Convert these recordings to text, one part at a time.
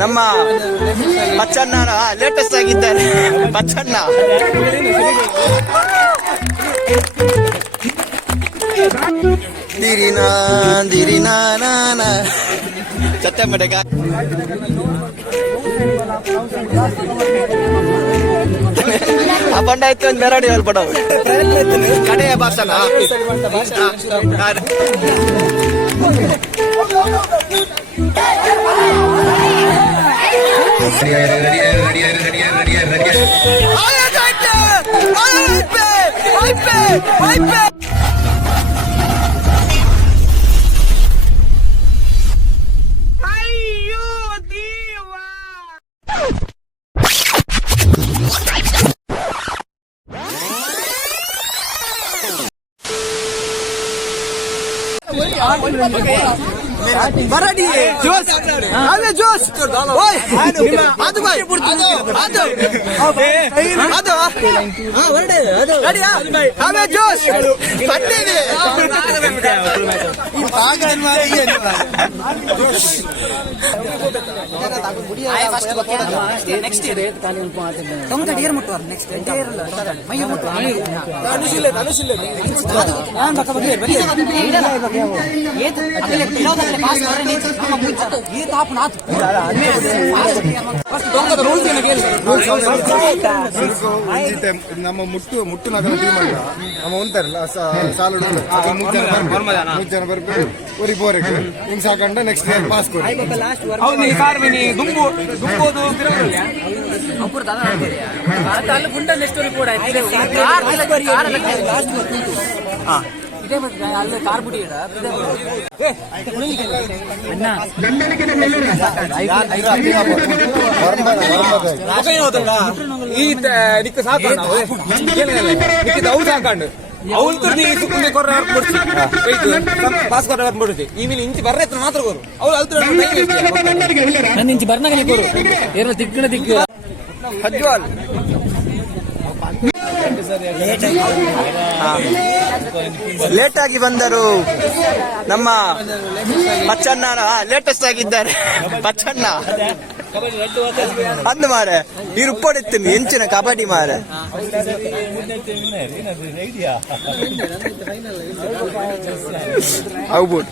ನಮ್ಮ ಪಚ್ಚಣ್ಣ ಲೇಟೆಸ್ಟ್ ಆಗಿದ್ದಾರೆ. ಪಚ್ಚಣ್ಣ ದಿರಿನಾ ಚಟ್ಟಮಡೆಗ ಆ ಪಂಡ ಆಯ್ತು ಒಂದು ಬೆರಡಿ ಹೇಳ್ಬಿಡವು ಕಡೆಯ ಭಾಷಣ ಮರಾಠಿ ಜೋಸ್ ಅವೇ ಜೋಸ್ ಓಯ್ ಅದು ಬಾಯ್ ಅದು ಅವೇ ಜೋಸ್ ಪಟ್ಟೇವೆ ನೆಕ್ಸ್ಟ್ ಇಯರ್ ಮುಟ್ಟುವ ನೆಕ್ಸ್ಟ್ ಮೈಯ ಮುಟ್ಟುವ ನಮ್ಮ ಮುಟ್ಟು ನಗರ ಟೀಮ್ ಅಲ್ಲ ನಮ್ಮ ಉಂಟಾರಲ್ಲ ಸಾಲು ಜನ ಬರ್ಬೇಕು ಊರಿಗೆ ಬೋರಕ್ಕೆ ಹಿಂಗ್ ಸಾಕಂಡ ನೆಕ್ಸ್ಟ್ ಇಯರ್ ಪಾಸ್ ಕೊಡಿ ಸಾಕೊಂಡು ಅವಳು ಪಾಸ್ ಕೊಡ್ಬಿಡುತ್ತೆ ಈಮೇಲೆ ಇಂಚು ಬರ್ರೆ ಮಾತ್ರ ಕೊರು ಅವಳು ನನ್ನ ಇಂಚು ಬರ್ನಾಗಲಿ ಕೊರು ಏನೋ ದಿಕ್ಕಣ ದಿಕ್ಕು ಹಜ್ವಾಲ್ ಲೇಟ್ ಆಗಿ ಬಂದರು. ನಮ್ಮ ಪಚ್ಚಣ್ಣ ಲೇಟೆಸ್ಟ್ ಆಗಿದ್ದಾರೆ. ಪಚ್ಚಣ್ಣ ಅಂದು ಮಾರೆ ಈ ರುಪ್ಪೊಡಿತ್ತೀನಿ ಎಂಚಿನ ಕಬಡ್ಡಿ ಮಾರೆ ಆಗ್ಬೋದು.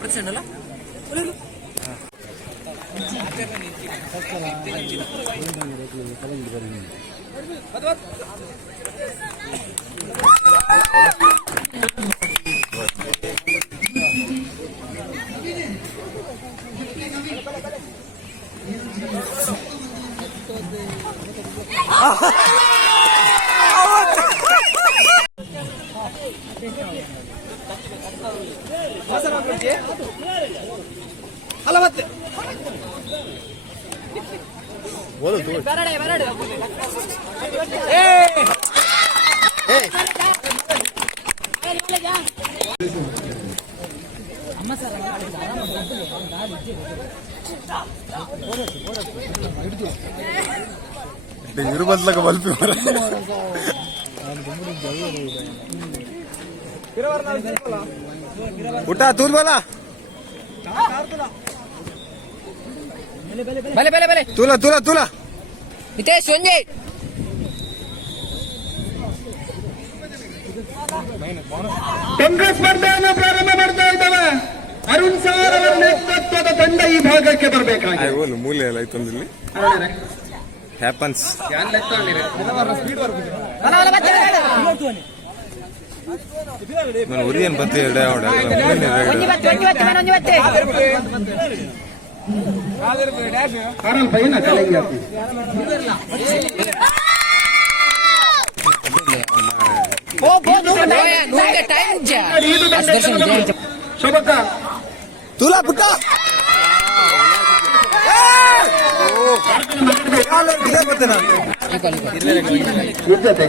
ಪ್ರಚಂಡ ಅಲ್ಲ ಮತ್ತೆ ಇರುಬಂದ್ಲಾಗ ಬಲ್ಪಿ ಊಟ ತೂರ್ಬಲ್ಲ ಬಲೆ ಬಲೆ ಬಲೆ ತುಲ ತುಲ ತುಲ ಹಿತೇಶ್ ಸಂಜಯ್ ತಂಡ ಸ್ಪರ್ಧೆಯನ್ನು ಪ್ರಾರಂಭ ಮಾಡ್ತಾ ಇದ್ದಾವೆ. ಅರುಣ್ ಸಾರ್ ಅವರ ನೇತೃತ್ವದ ತಂಡ ಈ ಭಾಗಕ್ಕೆ ಬರಬೇಕಾಗಿದೆ. ಮೂಲೆ ಎಲ್ಲ ಆಯ್ತಂದಿಲ್ಲಿ ಹ್ಯಾಪನ್ಸ್ ಉರಿಯನ್ ಬತ್ತಿ ಆರಲ್ ಪೈನ ಕಲೆಂಗಿ ಶೋಭಕ್ಕ ತುಲಾ ಪುಟ್ಟ ಯುದ್ಧತೆ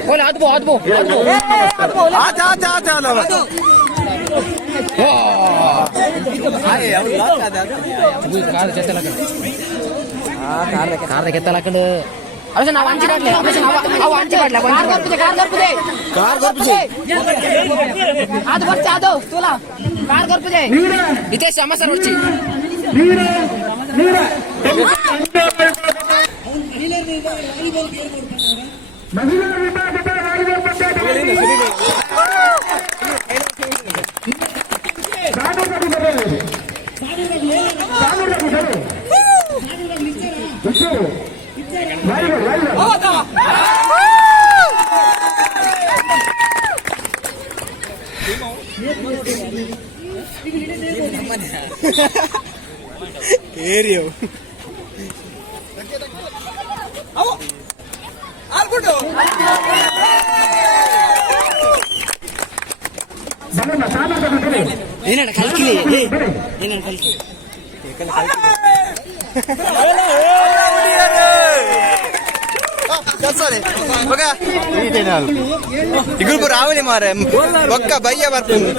ಕಾರ್ ಕೆತ್ತಲಾಕಂಡು ಅವಶ್ಯ ನಾವು ಅಂಚಿ ಬಾಟ್ಲೆ ಅವು ಅಂಚಿ ಬಾಟ್ಲೆ ಕಾರ್ ಗರ್ಪುದೆ ಅದು ಬರ್ತೆ ಅದು ತುಲಾ ಕಾರ್ ಗರ್ಪುದೆ ಹಿತೇಶ್ ಅಮ್ಮ ಸರ್ ಹೊಡ್ಚಿ ಮಹಿಳಾ ವಿಭಾಗದ ವಾಲಿಬಾಲ್ ಪಂದ್ಯಾಟದಲ್ಲಿ ಏರಿಯೋ ಏನಾಡ ಕಲ್ಕಿಲಿ ಏನಾಡ ಕಲ್ಕಿ ಇಗುರು ರಾವಳಿ ಮಾರೆ ಒಕ್ಕ ಬಯ್ಯ ಬರ್ತೀನಿ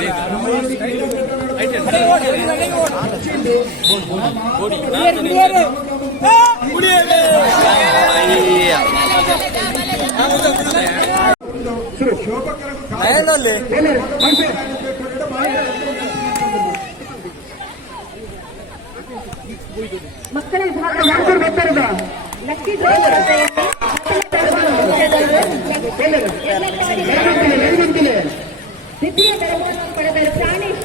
ಮಕ್ಕಳ ವಿಭಾಗದ ಲಕ್ಕಿ ಡ್ರಾ ದ್ವಿತೀಯ ಬಹುಮಾನ ಪಡೆದ ಪ್ರಾಣೇಶ್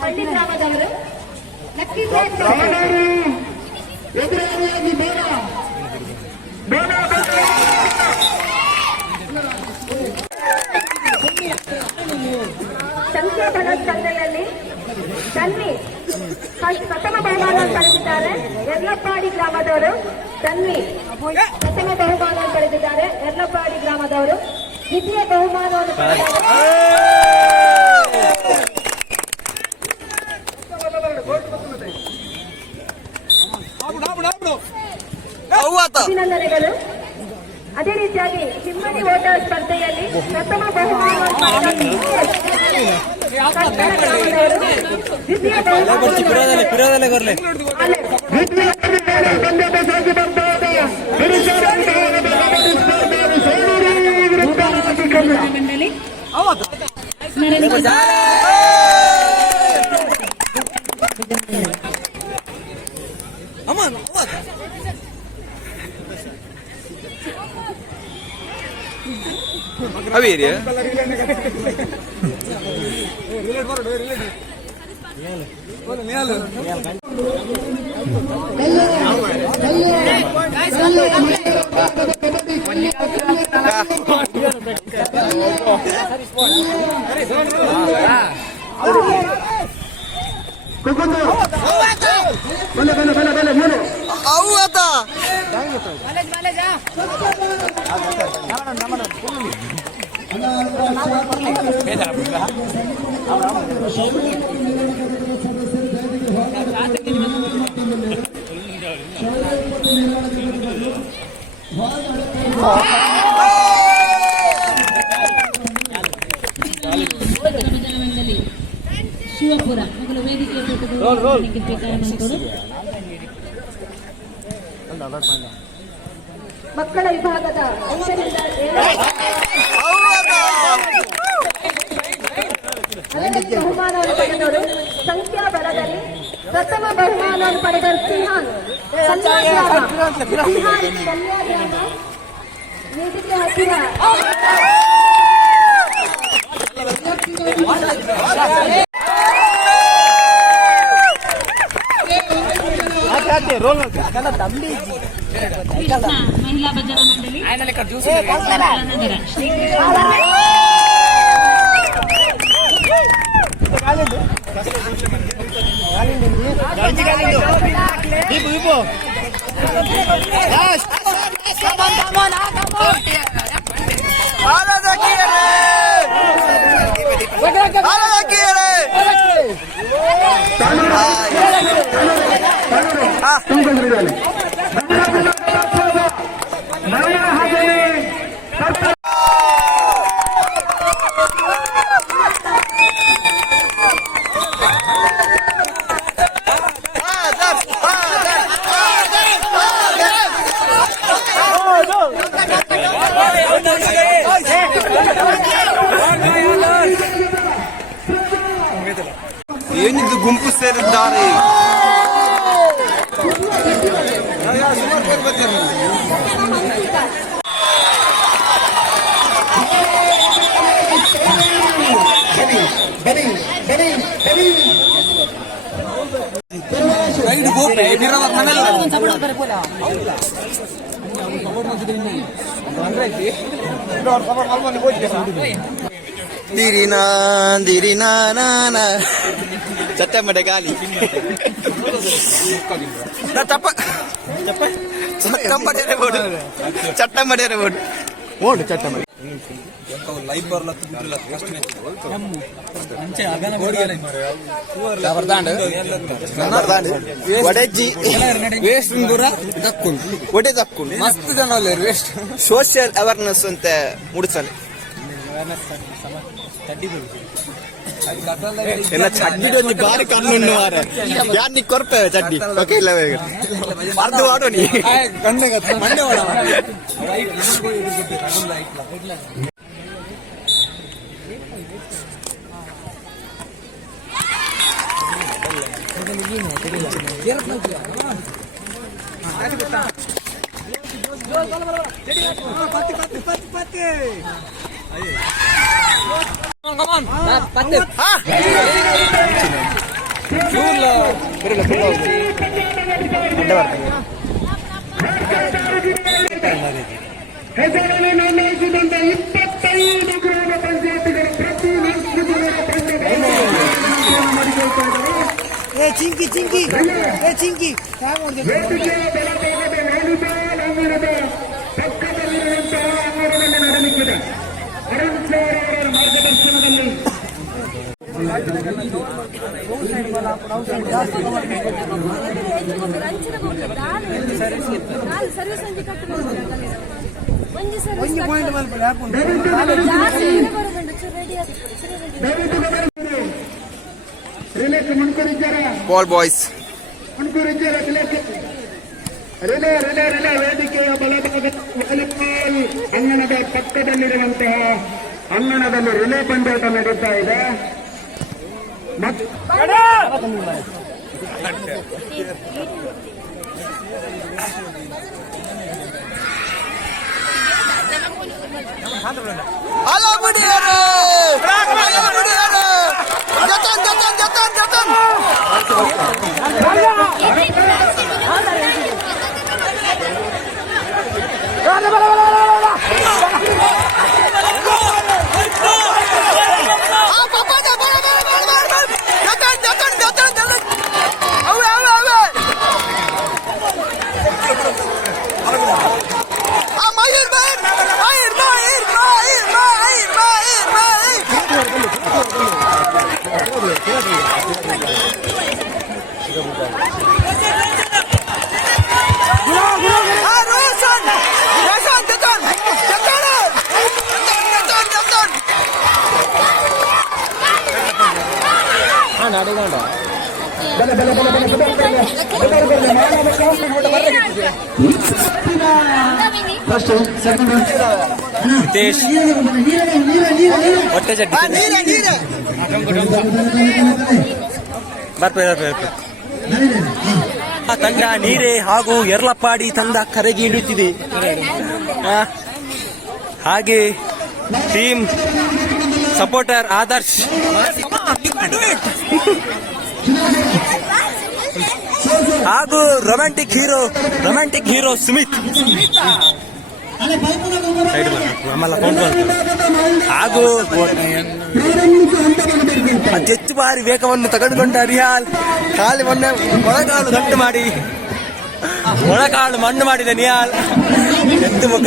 ಹಳ್ಳಿ ಗ್ರಾಮದವರು ಲಕ್ಕಿ ಡ್ರಾ ಸಂಖ್ಯಾಬಲ ಸ್ಪರ್ಧೆಯಲ್ಲಿ ತನ್ವಿ ಪ್ರಥಮ ಬಹುಮಾನ ಪಡೆದಿದ್ದಾರೆ. ಯರ್ಲಪ್ಪಾಡಿ ಗ್ರಾಮದವರು ತನ್ವಿ ಪ್ರಥಮ ಬಹುಮಾನ ಪಡೆದಿದ್ದಾರೆ. ಯರ್ಲಪ್ಪಾಡಿ ಗ್ರಾಮದವರು ದ್ವಿತೀಯ ಬಹುಮಾನವನ್ನು ಅಭಿನಂದನೆಗಳು. ಅದೇ ರೀತಿಯಾಗಿ ಚಿಮ್ಮಡಿ ಓಟ ಸ್ಪರ್ಧೆಯಲ್ಲಿ ಪ್ರಥಮ ಬಹುಮಾನವನ್ನು ದ್ವಿತೀಯ ಮಂಡಳಿ ಅವೇರಿಯ ಶಿವಪುರ ಮೊದಲು ವೇದಿಕೆಯ ಮಕ್ಕಳ ವಿಭಾಗದ 5ರಿಂದ 7 ಬಹುಮಾನವನ್ನು ಪಡೆದವರು ಸಂಖ್ಯಾಬಲದಲ್ಲಿ ಪ್ರಥಮ ಬಹುಮಾನವನ್ನು ಪಡೆದ ಸಿಹಾನ್ ವೇದಿಕೆ ಹತ್ತಿರ ಮಹಿಳಾ ಭಜನಾ ಮಂಡಳಿ ನಗರ ಶ್ರೀಕೃಷ್ಣ ಏನಿದು ಗುಂಪು ಸೇರಿದ್ದಾರೆ. ಚಟ್ಟಮಡೆ ಗಾಲಿ ಚಟ್ಟಮಡೆ ಓಡು ಚಟ್ಟಮಡೆ ಒಡೆ ತಕ್ಕೊಂಡು ಮಸ್ತ್ ಜನ ವೇಸ್ಟ್ ಸೋಷಿಯಲ್ ಅವೇರ್ನೆಸ್ ಅಂತ ಮೂಡಿಸಲಿ ಚಡ್ಡಿ ಬಾರಿ ಕಣ್ಣು ಯಾರು ನೀ ಕೊರಪೇವೆ ಚಡ್ಡಿ ಓಕೆ ಇಲ್ಲ ಅರ್ಧ ಮಾಡೋ ನೀ ಹೆಸರಲ್ಲಿ ನೋಂದಾಯಿಸಿದಂತ 25 ಗ್ರಾಮ ಪಂಚಾಯತಿಗಳ ಪ್ರತಿ 4 ಜಿಲ್ಲೆಯ ವೇದಿಕೆಯ ಬಲಭಾಗದ ವಾಲಿಬಾಲ್ ಅಂಗಣದ ಪಕ್ಕದಲ್ಲಿರುವಂತಹ ಅಂಗಣದಲ್ಲಿ ನಡೆಯುತ್ತಿದೆ. ಅರುಣ್ ಸರ್ ಅವರ ಮಾರ್ಗದರ್ಶನದಲ್ಲಿ ಬಾಲ್ ಬಾಯ್ಸ್ ರಿಲೇ ವೇದಿಕೆಯ ಬಲಭಾಗದ ವಾಲಿಬಾಲ್ ಅಂಗಣದ ಪಕ್ಕದಲ್ಲಿರುವಂತಹ ಅಂಗಣದಲ್ಲಿ ರಿಲೇ ಪಂದ್ಯಾಟ ನಡೀತಾ ಇದೆ. ತಂಡ ನೀರೆ ಹಾಗೂ ಯರ್ಲಪಾಡಿ ತಂಡ ಕರೆಗೆ ಇಳಿಯುತ್ತಿದೆ. ಹಾಗೆ ಟೀಮ್ ಸಪೋರ್ಟರ್ ಆದರ್ಶ್ ಹಾಗೂ ರೊಮ್ಯಾಂಟಿಕ್ ಹೀರೋ ಸುಮಿತ್ ನಮ್ಮಲ್ಲ ಹಾಗೂ ಹೆಚ್ಚು ಬಾರಿ ವೇಗವನ್ನು ತೆಗೆದುಕೊಂಡ ರಿಯಾಲ್ ಖಾಲಿ ಮೊನ್ನೆ ಒಳಗಾಳು ಗಂಟು ಮಾಡಿ ಒಳಗಾಳು ಮಣ್ಣು ಮಾಡಿದ ನಿಯಾಲ್ ಎತ್ತು ಮುಖ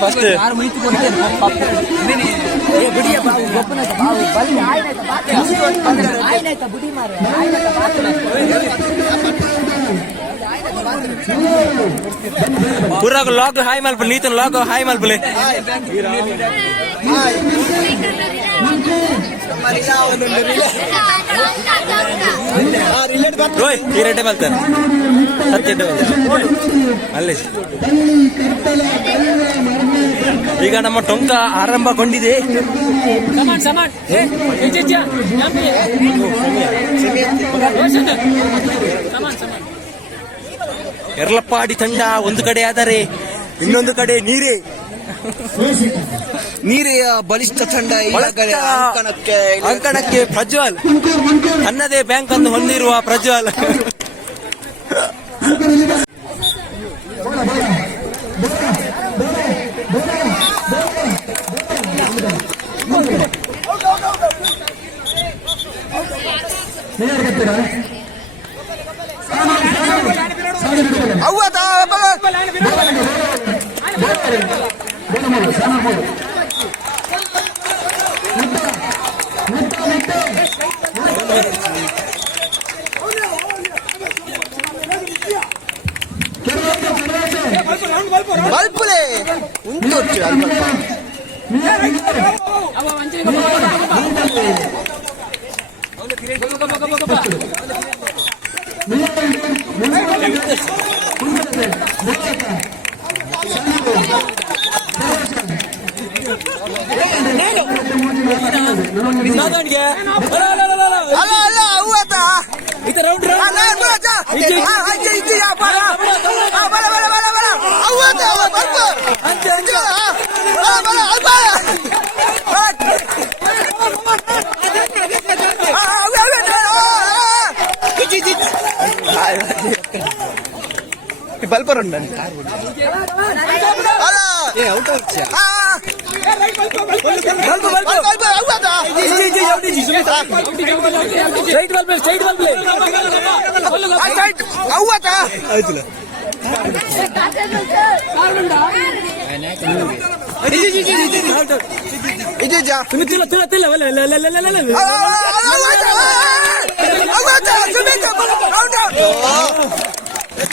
ಫಸ್ಟ್ पूरा लॉग हाई माल पर नीतन लॉग हाई माल बोले रोय हिरटे बोलತಾರೆ ಸತ್ಯತೆ ಅಲ್ಲೇ ಈಗ ನಮ್ಮ ಟೊಂಕ ಆರಂಭಗೊಂಡಿದೆ ಎರಲಪ್ಪಾಡಿ ತಂಡ ಒಂದು ಕಡೆ ಆದರೆ ಇನ್ನೊಂದು ಕಡೆ ನೀರೆಯ ಬಲಿಷ್ಠ ತಂಡ ಅಂಕಣಕ್ಕೆ ಪ್ರಜ್ವಲ್ ತನ್ನದೇ ಬ್ಯಾಂಕ್ ಅನ್ನು ಹೊಂದಿರುವ ಪ್ರಜ್ವಲ್ ಬಲ್ಪುಲೆ బల్పర్ ఉండండి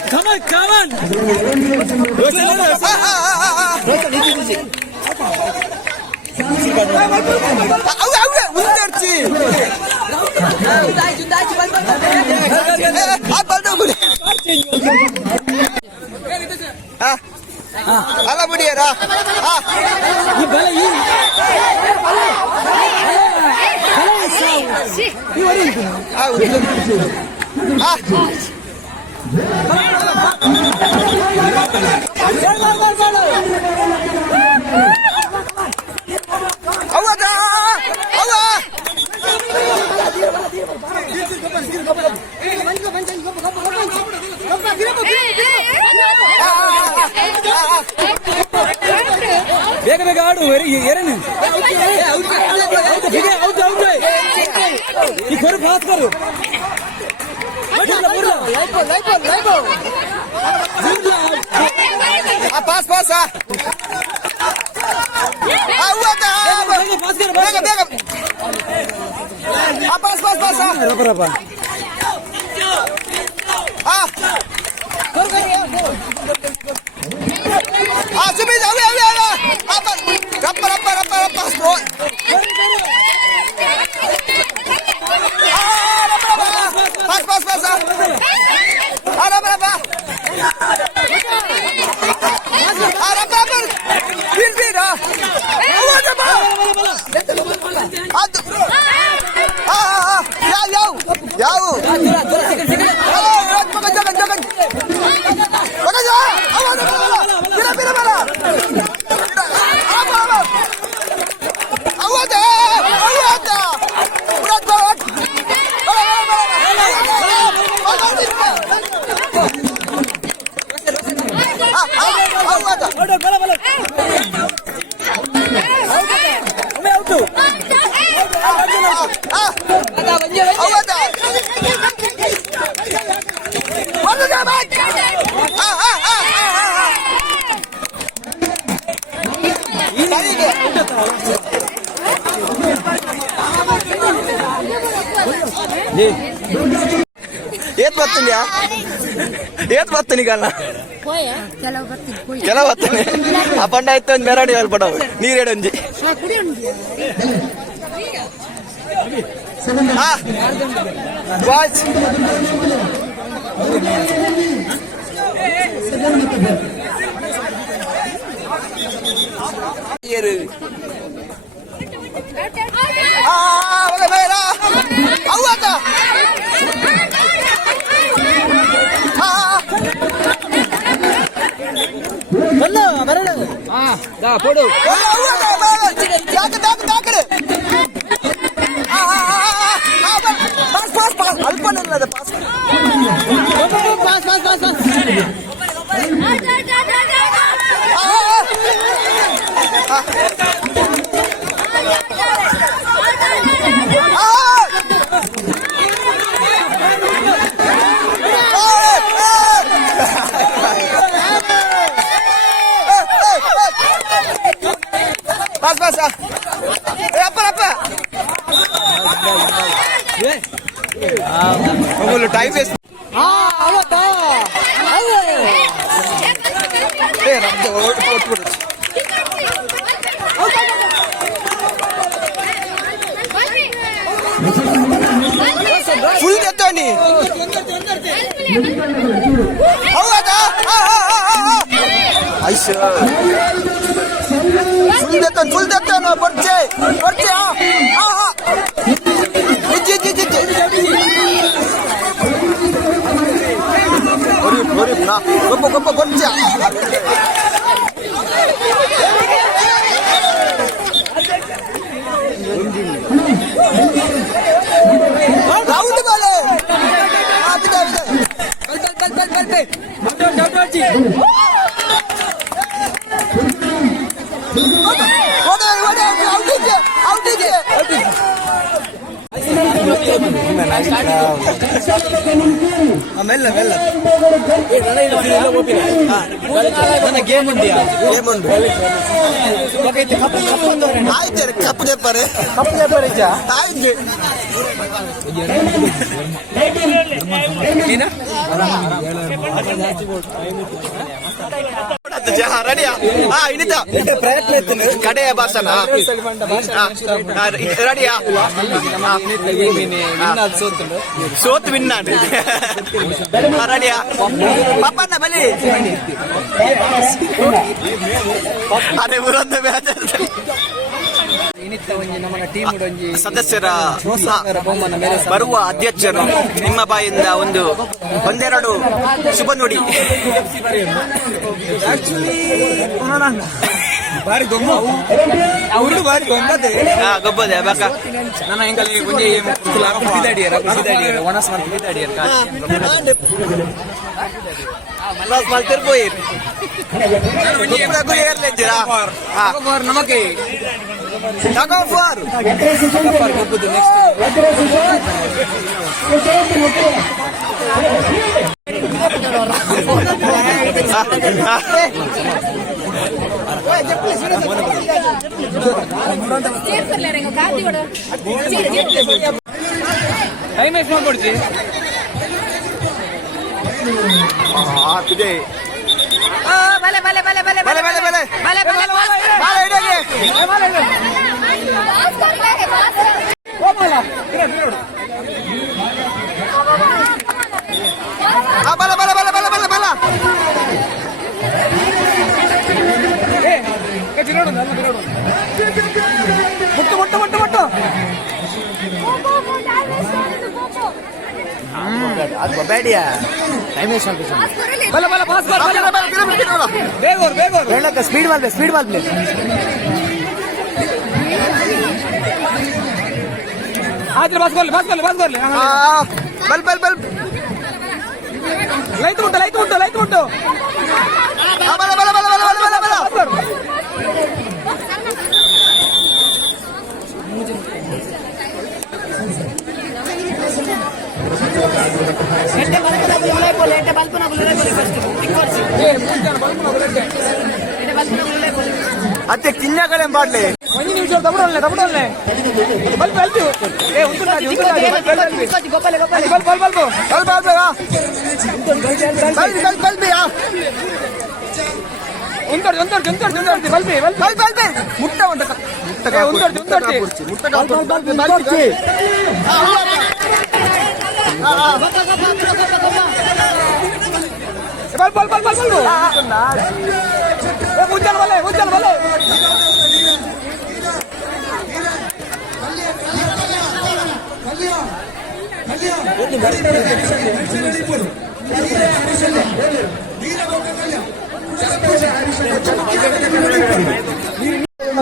Come on, come on! Ala budiara. ಬೇಗ ಬೇಗ ಆಡು ಏರೇನು ಈ ಕೊರು ಪಾಸ್ ಕರು पास पास पास पास पास ಏತ್ ಬರ್ತೀನಿ ಏತ್ ಬರ್ತೀನಿ ಕಲ್ಲ ಕೆಲವು ಬರ್ತೀನಿ ಆ ಪಂಡ ಆಯ್ತು ಒಂದು ಮೆರಡಿ ಹೇಳ್ಬಿಡವು ನೀರೇಡು ಒಂಜಿ ವಾಚ್ పోడు Pas, pas, apa? Kamu time waste. Full jatuh ni. Aisyah. Full deton, perce, Orip, nah, gopo, perce. Round bale. Tidak. ಮೆಲ್ಲ ಗೇಮ್ ಉಂಟು ಆಯ್ತು ಕಪ್ಪು ತೆಪ್ಪರೆ ಆಯ್ತು ರೆಡಿಯಾ ಇನಿತ ಪ್ರಯತ್ನ ಇತ್ತು ಕಡೆಯ ಭಾಷಣ ರೆಡಿಯಾ ಸೋತ್ ವಿನ್ನ ರೆಡಿಯಾ ಪಪ್ಪನ ಬಲಿ ಅದೇ ವಿರೋಧ ಮ್ಯಾಚ್ ಸದಸ್ಯರ ಬರುವ ಅಧ್ಯಕ್ಷರು ನಿಮ್ಮ ಬಾಯಿಂದ ಒಂದೆರಡು ಶುಭ ನುಡಿ ಗೊಬ್ಬದೆ ತಿರ್ಬೋಯಿ ನಮಗೆ ಟೈಮ್ ಎಷ್ಟು ಮಾಡ್ಕೊಡ್ತಿ ಮುಟ್ಟು ಬೇಡಿಯಾ ಟೈಮ್ ವೇಸ್ಟ್ ಬೇಗ ಸ್ಪೀಡ್ ಮಾಡ್ಲಿ ಆದ್ರೆ ಬಸ್ ಬರ್ಲಿ ಬಲ್ ಲೈಟ್ ಮುಟ್ಟು ಅತ್ತೆ ಕಿನ್ಯಾಕಡೆ ಬಾಡ್ಲೆ ಒಂದು ನಿಮಿಷ ತಗೊಳ್ಳೆ ಬಲ್ಬ್ ಏ ಉಂಟು ಮುಟ್ಟ ಉಂಟ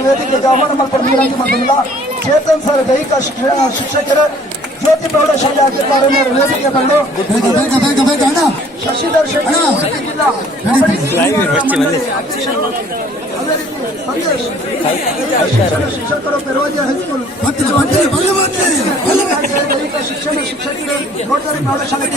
ವೇದಿಕೆಗೆ ಆಹ್ವಾನ ಮಾಡಿಕೊಂಡು ವಿನಂತಿ ಮಾಡಿಲ್ಲ. ಚೇತನ್ ಸರ್ ದೈಹಿಕ ಶಿಕ್ಷಕರು ಜ್ಯೋತಿ ಪ್ರೌಢಶಾಲೆ ಆಗಿದ್ದಾರೆ. ವೇದಿಕೆ ಬಂದು ಶಶಿಧರ್ ಶೆಟ್ಟಿ ಜಿಲ್ಲಾ ಶಿಕ್ಷಕರು ಪೆರೋಜಿ ಹೈಸ್ಕೂಲ್ ದೈಹಿಕ ಶಿಕ್ಷಣ ಶಿಕ್ಷಕರು ನೋಟರಿ ಪ್ರೌಢಶಾಲೆ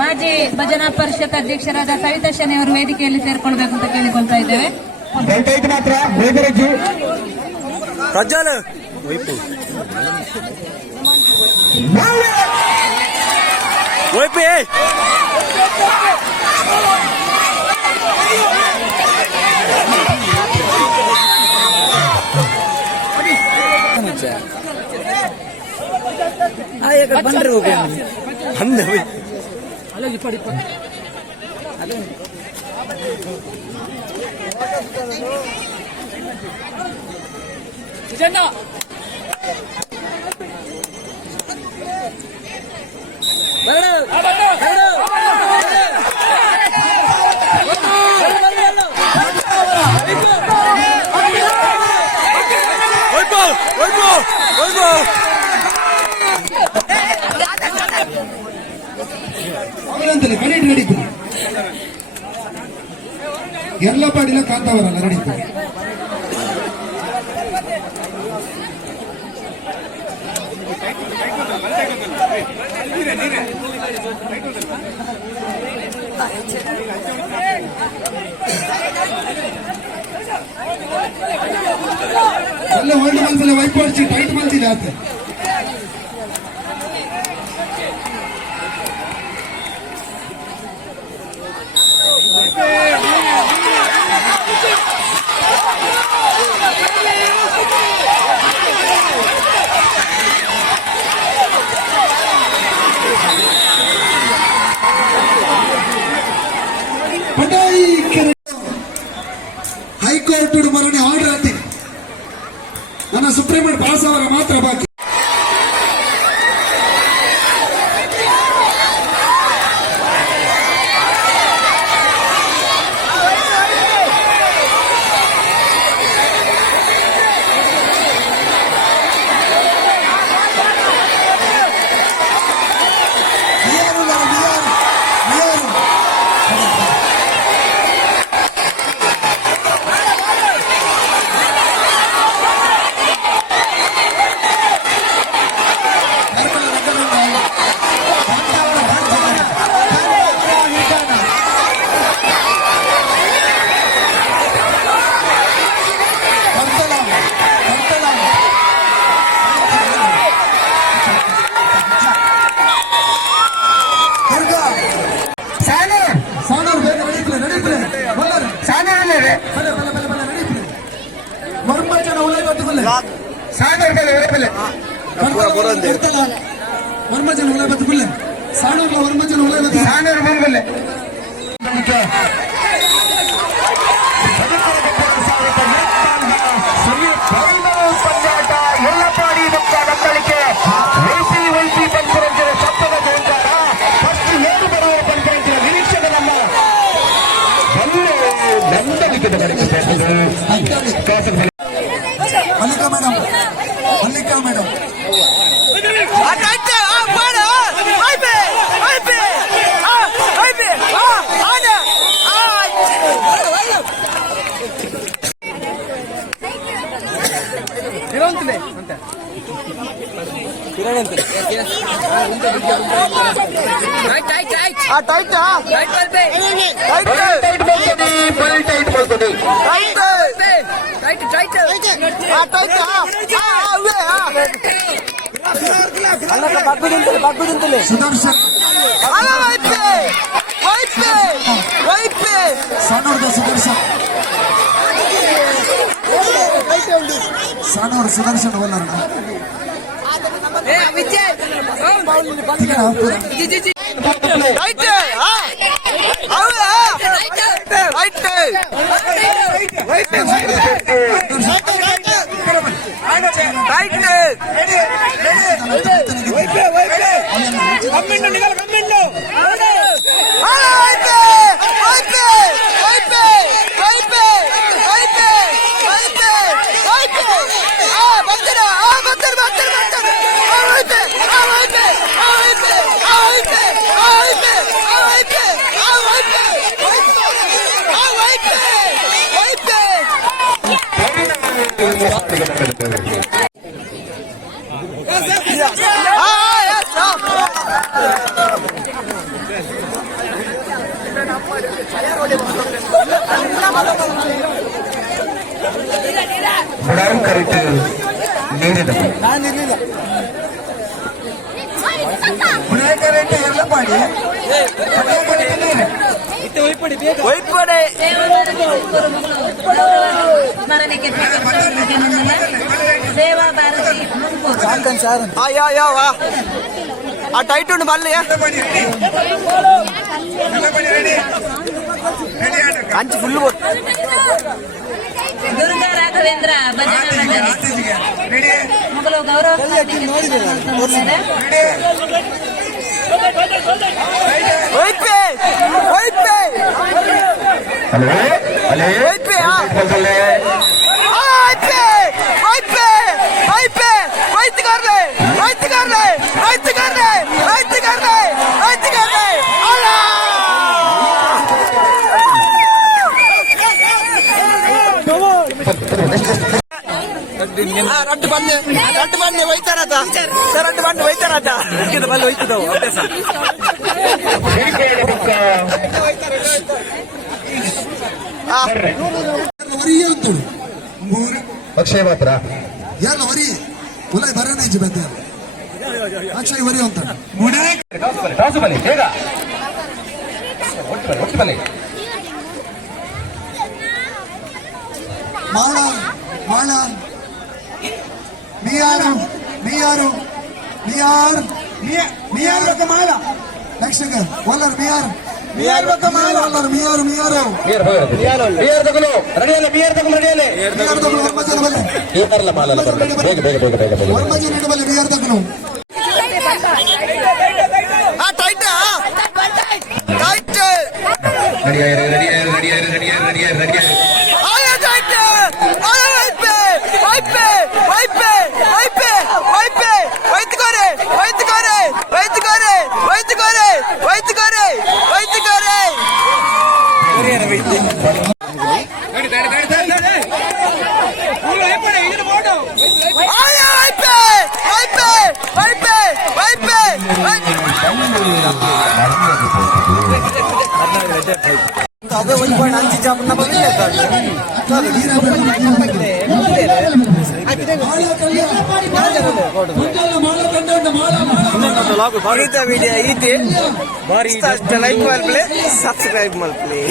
ಮಾಜಿ ಭಜನಾ ಪರಿಷತ್ ಅಧ್ಯಕ್ಷರಾದ ಸವಿತಾ ಶನಿ ಅವರು ವೇದಿಕೆಯಲ್ಲಿ ಸೇರ್ಕೊಳ್ಬೇಕು ಅಂತ ಕೇಳಿಕೊಳ್ತಾ ಇದ್ದೇವೆ. ಮಾತ್ರ ಪ್ರಜ್ವಲ್ ವೈಪಿ ಬಂದ್ರೆ ಅಂದವಿ ಎಲ್ಲ ಪಾಡಿನ ಕಾಂತಾವರಲ್ಲ ನಡೀತು. ಎಲ್ಲ ಹೊಂಡು ಮನಸ್ಸಲ್ಲ ವೈಪ್ ಹೊಡಿಸಿ ಟೈಟ್ ಮಾಡ್ತಿದ್ದೆ ಆತ. ಹೈಕೋರ್ಟ್ ಮರಣಿ ಆರ್ಡರ್ ಆತಿ ನನ್ನ ಸುಪ್ರೀಂ ಕೋರ್ಟ್ ಪಾಸ್ ಅವರ ಮಾತ್ರ ಬಾಕಿ. ವರ್ಮಜನ ಒಲೆ ಬತ್ತು ಬಿಲ್ಲೆ ಸಾಣೂರ್ಲ ವರ್ಮಜನ ಒಲೆ ಬತ್ತು ಸಾಣೂರ್ ಬಂಬಲ್ಲೆ ಎಲ್ಲಪಾಡಿ ಮುಕ್ತ ನಂಬಳಿಕೆ ವೈಸಿ ಪಂಚರಂಜನ ಸಪ್ಪದ ಗೋಂಚಾರ ಫಸ್ಟ್ ಏನು ಬರುವ ಪಂಚರಂಜನ ನಿರೀಕ್ಷೆಗೆ ನಮ್ಮ ನಂಬಲಿಕೆ ಮಲ್ಲಿಕಾ ಮೇಡಮ್ ಸುದರ್ಶನ್ ಸಾನೂರ್ದ ಸುದರ್ಶನ್ ಸಾನೂರು ಸುದರ್ಶನ್ ಬಲ್ಲರ ಸ್ಮರಣೆಗೆ ಸೇವಾ ಭಾರತಿ ఆ టైట్ ఉండి మళ్ళీ కంచి ఫుల్ ದುರ್ಗಾ ರಾಘವೇಂದ್ರ ಭಜನಾ ಮಂಡಳಿ ಮೊದಲು ಗೌರವ ರಟ್ಟು ಬಂದೆ ಒಯ್ತಾರತ ಸರ್ ರಟ್ಟು ಬಂದು ಒಯ್ತಾರತ ಬಂದು ಒಯ್ತದವು ಅಭ್ಯಾಸ ಪಕ್ಷ ಮಾತ್ರ ಯಾರ ವರಿ ಉಲೈ ಬರನೇ ಜಿಬತ್ತೆ ಅಕ್ಷಯ ವರಿ ಅಂತ ಟಾಸು ಬಲಿ ಬೇಗ ಒಟ್ಟು ಬಲಿ ಮಾಳ ಮಾಳ ನೀಯಾರು ఒక మాల నెక్స్ట్ వల్లర్ మియార్ ఒక మాల వల్లర్ మియారు బియర్ తగులు రెడీయలే బియర్ తగులు రెడీయలే వర్మజన బల్లే ಈ ಪರ್ಲ ಮಾಲ ಬೇಗ వర్మజన బల్లే మియార్ తగులు ఆ టైట్ రెడీ ఆయా టైట్ ವಿಡಿಯೋ ಐತಿ ಬಾರಿ ಲೈಕ್ ಮಾಡ್ಲಿ ಸಬ್ಸ್ಕ್ರೈಬ್ ಮಾಡ್ಲಿ